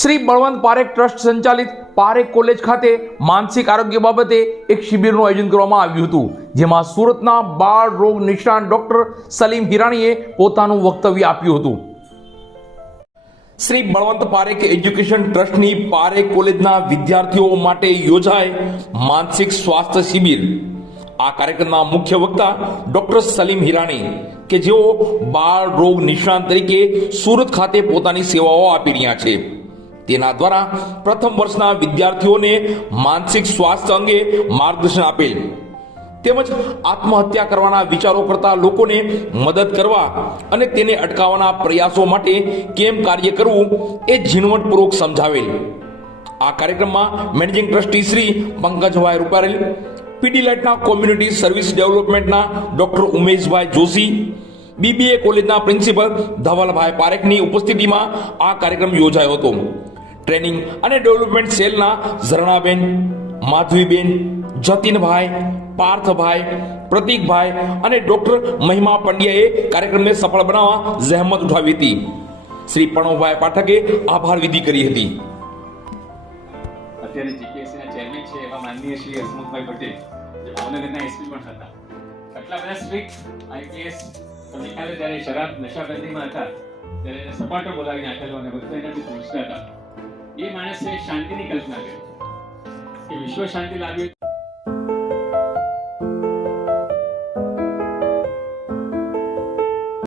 Shri Balwant Parekh trust સંચાલિત Parekh college ખાતે માનસિક આરોગ્ય બાબતે એક શિબિરનું આયોજન કરવામાં આવ્યું હતું, જેમાં સુરતના બાળ રોગ નિષ્ણાત ડોક્ટર સલીમ હિરાણીએ પોતાનું વક્તવ્ય આપ્યું હતું. શ્રી બળવંત પારેખ એજ્યુકેશન ટ્રસ્ટની પારેખ કોલેજના વિદ્યાર્થીઓ માટે યોજાય માનસિક સ્વાસ્થ્ય શિબિર. આ કાર્યક્રમના મુખ્ય વક્તા ડોક્ટર સલીમ હિરાણી કે જેઓ બાળ રોગ નિષ્ણાત તરીકે સુરત ખાતે પોતાની સેવાઓ આપી રહ્યા છે. તેના દ્વારા પ્રથમ વર્ષના વિદ્યાર્થીઓને માનસિક સ્વાસ્થ્ય અંગે માર્ગદર્શન આપેલ. તેમજ આત્મહત્યા કરવાના વિચારો કરતા લોકોને મદદ કરવા અને તેને અટકાવવાના પ્રયાસો માટે કેમ કાર્ય કરવું એ ઝીણવટપૂર્વક સમજાવેલ. આ કાર્યક્રમમાં મેનેજિંગ ટ્રસ્ટી શ્રી પંકજભાઈ રૂપારેલ પીડીલાઇટના કોમ્યુનિટી સર્વિસ ડેવલપમેન્ટના ડોક્ટર ઉમેશભાઈ જોશી, બીબીએ કોલેજના પ્રિન્સિપલ ધવલભાઈ પારેખની ઉપસ્થિતિમાં આ કાર્યક્રમ યોજાયો હતો. ટ્રેનિંગ અને ડેવલપમેન્ટ સેલના ઝરણાબેન, માધવીબેન, જતીનભાઈ, પાર્થભાઈ, પ્રતીકભાઈ અને ડોક્ટર મહિમા પંડ્યાએ કાર્યક્રમને સફળ બનાવવા જહેમત ઉઠાવી હતી. શ્રી પ્રણવભાઈ પાઠકે આભાર વિધિ કરી હતી. અત્યારે જીપીએસસીના ચેરમેન છે એવા માનનીય શ્રી હસમુખભાઈ પટેલ, જે ભાવનગરના એસપી પણ હતા. આટલા બધા સ્ટ્રિક્ટ આઈપીએસ છે જ્યારે શરાબ નશાબંધીમાં હતા, ત્યારે સપાટો બોલાવી નાખેલો અને બધા એનાથી પૂછતા હતા એ માણસે શાંતિની કલ્પના કરી. કે વિશ્વ શાંતિ લાવી